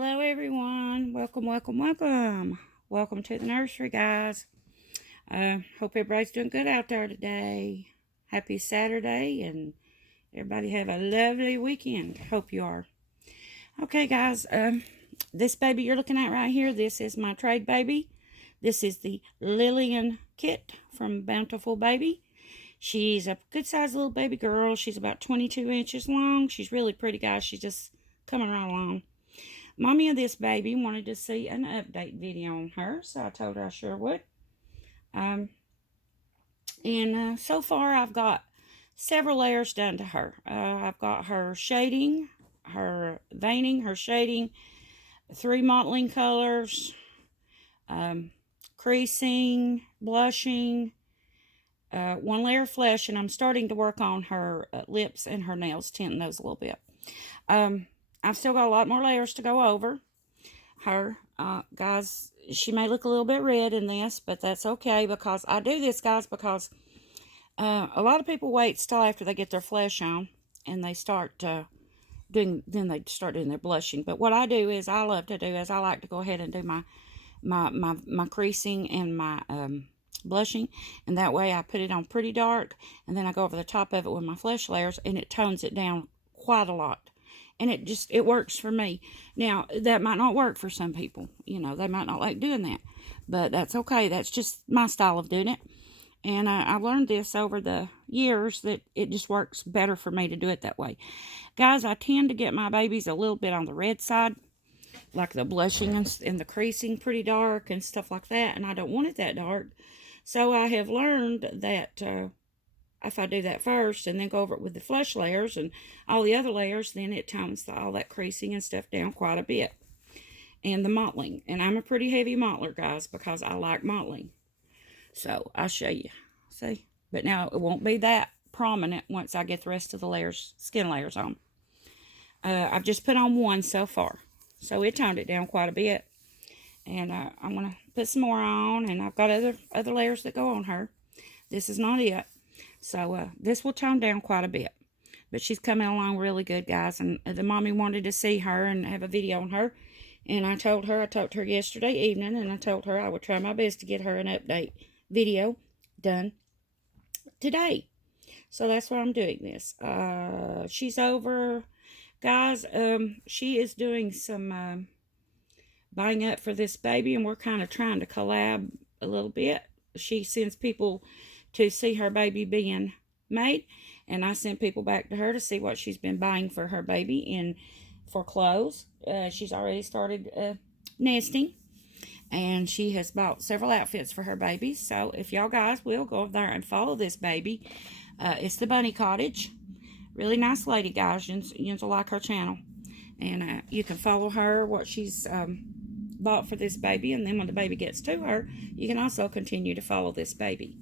Hello everyone, welcome welcome to the nursery, guys. Hope everybody's doing good out there today. Happy Saturday, and everybody have a lovely weekend. Hope you are. Okay, guys, this baby you're looking at right here, this is my trade baby. This is the Lillian kit from Bountiful Baby. She's a good sized little baby girl. She's about 22 inches long. She's really pretty, guys. She's just coming right along. Mommy of this baby wanted to see an update video on her, so I told her I sure would. So far I've got several layers done to her. I've got her shading, her veining, her shading, 3 mottling colors, creasing, blushing, 1 layer of flesh, and I'm starting to work on her lips and her nails, tinting those a little bit. I've still got a lot more layers to go over her. Guys, she may look a little bit red in this, but that's okay, because I do this, guys, because a lot of people wait till after they get their flesh on and they start doing their blushing. But what I do is, I like to go ahead and do my creasing and my blushing, and that way I put it on pretty dark, and then I go over the top of it with my flesh layers, and it tones it down quite a lot. And it works for me. Now, that might not work for some people. You know, they might not like doing that. But that's okay. That's just my style of doing it. And I've learned this over the years, that it just works better for me to do it that way. Guys, I tend to get my babies a little bit on the red side, like the blushing and the creasing pretty dark and stuff like that. And I don't want it that dark. So I have learned that if I do that first and then go over it with the flesh layers and all the other layers, then it tones all that creasing and stuff down quite a bit. And the mottling. And I'm a pretty heavy mottler, guys, because I like mottling. So I'll show you. See? But now it won't be that prominent once I get the rest of the layers, skin layers on. I've just put on 1 so far. So it toned it down quite a bit. And I'm going to put some more on. And I've got other layers that go on her. This is not it. So this will tone down quite a bit. But she's coming along really good, guys. And the mommy wanted to see her and have a video on her. And I talked to her yesterday evening, and I told her I would try my best to get her an update video done today. So that's why I'm doing this. She's over, guys. She is doing some buying up for this baby, and we're kind of trying to collab a little bit. She sends people to see her baby being made, and I send people back to her to see what she's been buying for her baby and for clothes. She's already started nesting, and she has bought several outfits for her baby. So if y'all guys will go over there and follow this baby, it's the Bunny Cottage. Really nice lady, guys. You'll like her channel, and you can follow her, what she's bought for this baby, and then when the baby gets to her, you can also continue to follow this baby.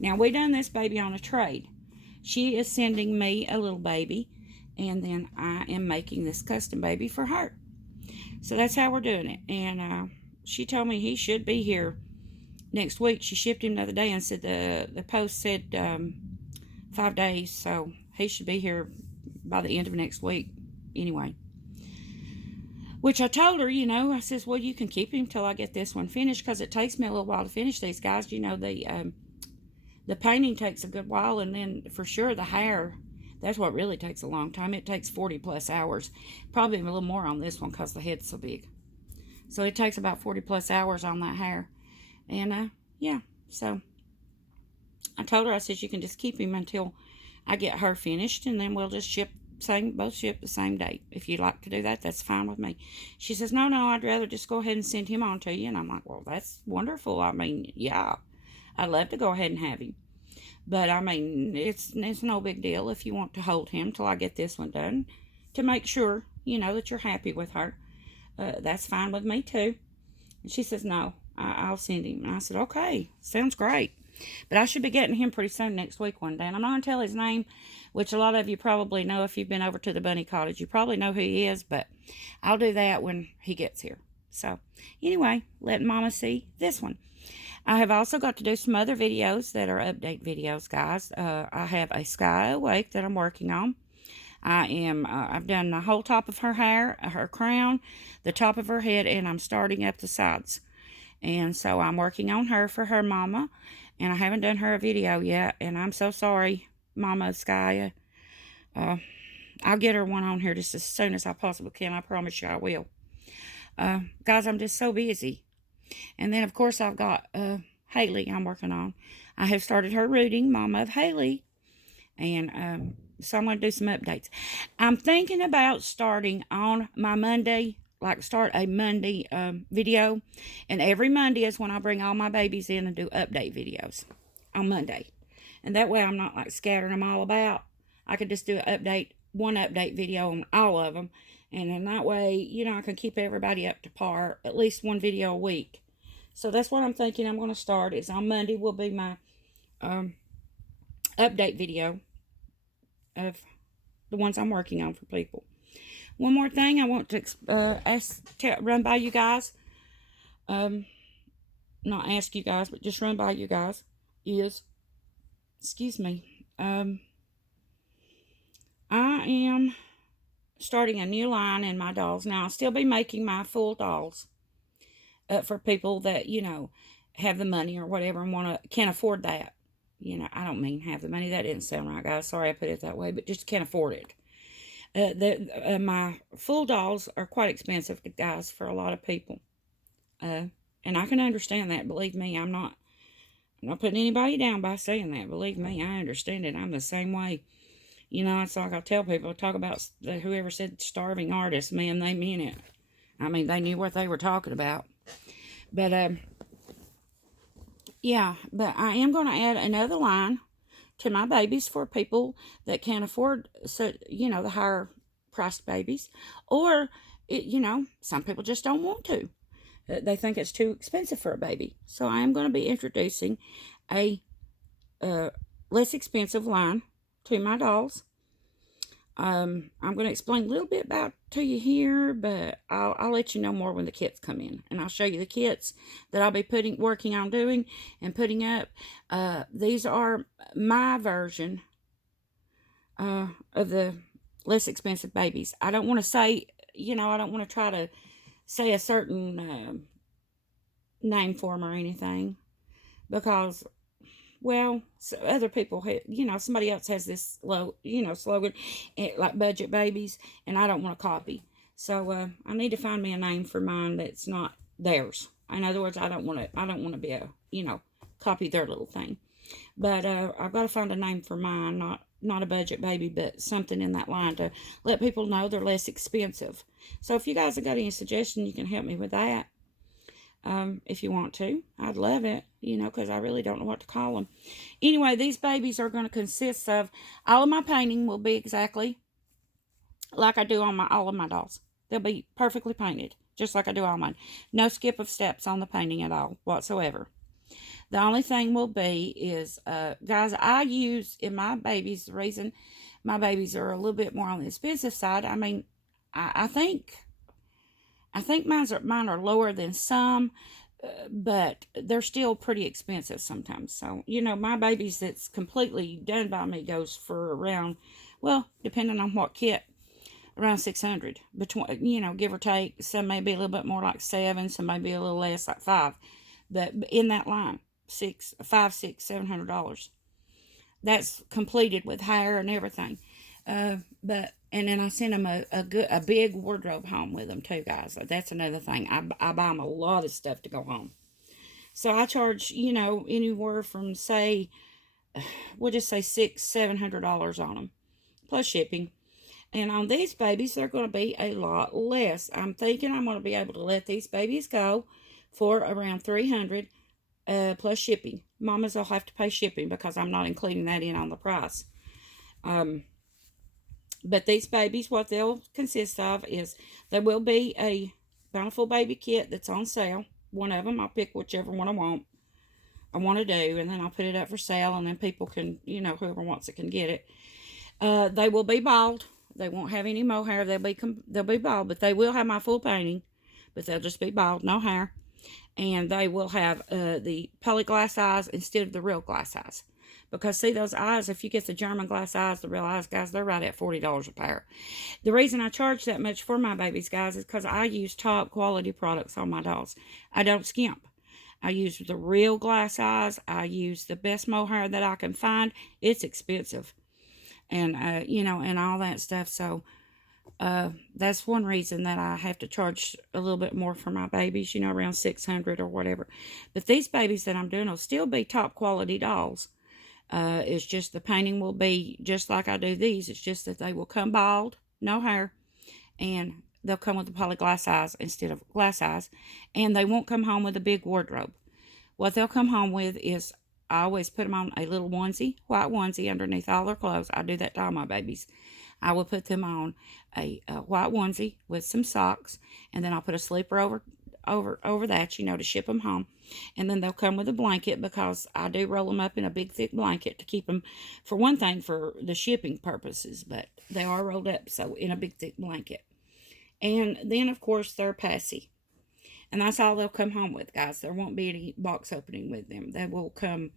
Now, we done this baby on a trade. She is sending me a little baby, and then I am making this custom baby for her. So that's how we're doing it. And she told me he should be here next week. She shipped him the other day and said the post said 5 days, so he should be here by the end of next week anyway. Which I told her, I says, well, you can keep him till I get this one finished, because it takes me a little while to finish these, guys. The painting takes a good while, and then for sure the hair, that's what really takes a long time. It takes 40 plus hours, probably a little more on this one because the head's so big. So it takes about 40 plus hours on that hair. And yeah, so I told her, I said, you can just keep him until I get her finished, and then we'll just both ship the same date. If you'd like to do that, that's fine with me. She says, no, I'd rather just go ahead and send him on to you. And I'm like, well, that's wonderful. I mean, yeah, I'd love to go ahead and have him. But, I mean, it's no big deal if you want to hold him till I get this one done, to make sure, that you're happy with her. That's fine with me, too. And she says, no, I'll send him. And I said, okay, sounds great. But I should be getting him pretty soon next week one day. And I'm not going to tell his name, which a lot of you probably know if you've been over to the Bunny Cottage. You probably know who he is, but I'll do that when he gets here. So, anyway, letting Mama see this one. I have also got to do some other videos that are update videos, guys. I have a Sky Awake that I'm working on. I've done the whole top of her hair, her crown, the top of her head, and I'm starting up the sides. And so I'm working on her for her mama, and I haven't done her a video yet, and I'm so sorry, Mama Skya. I'll get her one on here just as soon as I possibly can. I promise you I will. Guys, I'm just so busy. And then, of course, I've got Haley I'm working on. I have started her rooting, Mama of Haley. And so I'm going to do some updates. I'm thinking about starting on my Monday, like start a Monday video. And every Monday is when I bring all my babies in and do update videos on Monday. And that way I'm not like scattering them all about. I could just do one update video on all of them. And in that way, you know, I can keep everybody up to par, at least one video a week. So that's what I'm thinking I'm going to start. Is on Monday will be my update video of the ones I'm working on for people. One more thing I want to run by you guys. Not ask you guys, but just run by you guys. Excuse me. I am starting a new line in my dolls. Now, I'll still be making my full dolls for people that, you know, have the money or whatever and can't afford that. You know, I don't mean have the money. That didn't sound right, guys. Sorry I put it that way, but just can't afford it. My full dolls are quite expensive, guys, for a lot of people. And I can understand that. Believe me, I'm not putting anybody down by saying that. Believe me, I understand it. I'm the same way. You know, it's like I tell people, talk about whoever said starving artists, man, they mean it. I mean, they knew what they were talking about. But, yeah, but I am going to add another line to my babies for people that can't afford, you know, the higher priced babies. Or, you know, some people just don't want to. They think it's too expensive for a baby. So I am going to be introducing a less expensive line to my dolls. I'm going to explain a little bit about to you here, but I'll let you know more when the kits come in, and I'll show you the kits that I'll be working on doing and putting up. These are my version of the less expensive babies. I don't want to say, you know, I don't want to try to say a certain name for them or anything, because, well, so other people, you know, somebody else has this slogan, like budget babies, and I don't want to copy. So I need to find me a name for mine that's not theirs. In other words, I don't want to be copy their little thing. But I've got to find a name for mine, not a budget baby, but something in that line to let people know they're less expensive. So if you guys have got any suggestions, you can help me with that. If you want to, I'd love it, you know, because I really don't know what to call them. Anyway, these babies are going to consist of, all of my painting will be exactly like I do on all of my dolls. They'll be perfectly painted, just like I do all mine. No skip of steps on the painting at all, whatsoever. The only thing will be is, guys, I use in my babies, the reason my babies are a little bit more on the expensive side, I mean, I think mine are lower than some, but they're still pretty expensive sometimes. So, you know, my babies that's completely done by me goes for around, well, depending on what kit, around $600. Between, you know, give or take. Some may be a little bit more like $7, some may be a little less like $5. But in that line, $700. That's completed with hair and everything. And then I send them a big wardrobe home with them too, guys. That's another thing. I buy them a lot of stuff to go home. So I charge, you know, anywhere from, say, we'll just say $600-700 on them, plus shipping. And on these babies, they're going to be a lot less. I'm thinking I'm going to be able to let these babies go for around $300 plus shipping. Mamas will have to pay shipping because I'm not including that in on the price. But these babies, what they'll consist of is, there will be a Bountiful Baby kit that's on sale. One of them, I'll pick whichever one I want to do, and then I'll put it up for sale, and then people can, you know, whoever wants it can get it. They will be bald. They won't have any mohair. They'll be bald, but they will have my full painting, but they'll just be bald, no hair. And they will have the polyglass eyes instead of the real glass eyes, Because see, those eyes, if you get the German glass eyes, the real eyes, guys, they're right at $40 a pair. The reason I charge that much for my babies, guys, is because I use top quality products on my dolls. I don't skimp. I use the real glass eyes. I use the best mohair that I can find. It's expensive. And, you know, and all that stuff. So, that's one reason that I have to charge a little bit more for my babies, you know, around $600 or whatever. But these babies that I'm doing will still be top quality dolls. It's just the painting will be just like I do these. It's just that they will come bald, no hair, and they'll come with the polyglass eyes instead of glass eyes, and they won't come home with a big wardrobe. What they'll come home with is, I always put them on a little onesie, white onesie underneath all their clothes. I do that to all my babies. I will put them on a white onesie with some socks, and then I'll put a sleeper over that, you know, to ship them home. And then they'll come with a blanket, because I do roll them up in a big thick blanket to keep them, for one thing, for the shipping purposes, but they are rolled up so in a big thick blanket. And then of course they're passy, and that's all they'll come home with, guys. There won't be any box opening with them. They will come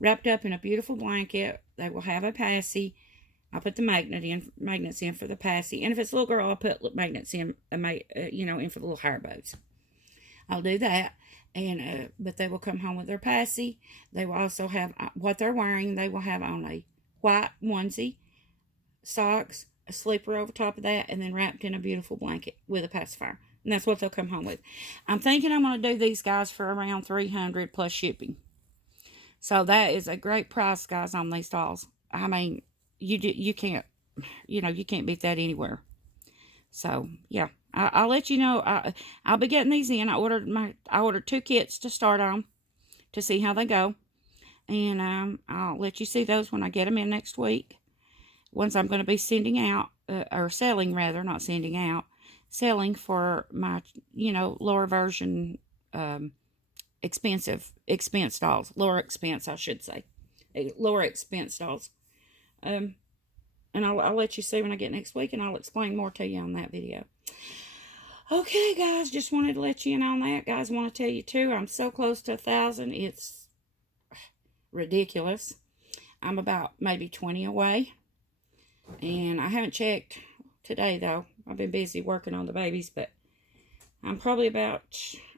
wrapped up in a beautiful blanket. They will have a passy. I'll put the magnets in for the passy, and if it's a little girl, I'll put magnets in, you know, in for the little hair bows. I'll do that, and but they will come home with their passy. They will also have what they're wearing. They will have on a white onesie, socks, a sleeper over top of that, and then wrapped in a beautiful blanket with a pacifier. And that's what they'll come home with. I'm thinking I'm going to do these guys for around $300 plus shipping. So that is a great price, guys, on these dolls. I mean, you can't, you know, you can't beat that anywhere. So yeah, I'll let you know. I'll be getting these in. I ordered 2 kits to start on, to see how they go, and I'll let you see those when I get them in next week. Ones I'm going to be sending out, or selling rather, not sending out, selling for my, you know, lower version, expense dolls, lower expense, I should say, lower expense dolls. And I'll let you see when I get next week, and I'll explain more to you on that video. Okay, guys, just wanted to let you in on that. Guys, want to tell you too, I'm so close to 1,000. It's ridiculous. I'm about maybe 20 away, and I haven't checked today though. I've been busy working on the babies, but I'm probably about,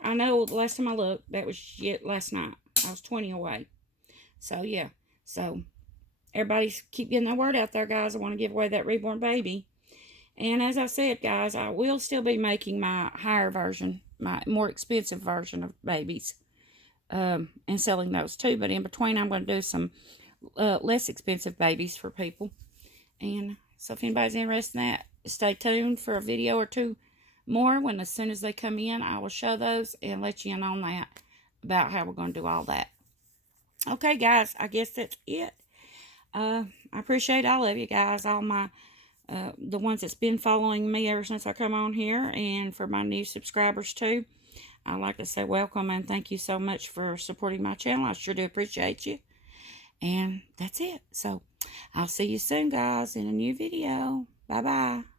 I know the last time I looked, that was last night. I was 20 away. So yeah, so everybody keep getting the word out there, guys. I want to give away that Reborn baby. And as I said, guys, I will still be making my higher version, my more expensive version of babies, and selling those too. But in between, I'm going to do some less expensive babies for people. And so if anybody's interested in that, stay tuned for a video or two more. When as soon as they come in, I will show those and let you in on that, about how we're going to do all that. Okay, guys, I guess that's it. I appreciate all of you guys, all my the ones that's been following me ever since I come on here, and for my new subscribers too. I'd like to say welcome and thank you so much for supporting my channel. I sure do appreciate you. And that's it. So I'll see you soon, guys, in a new video. Bye-bye.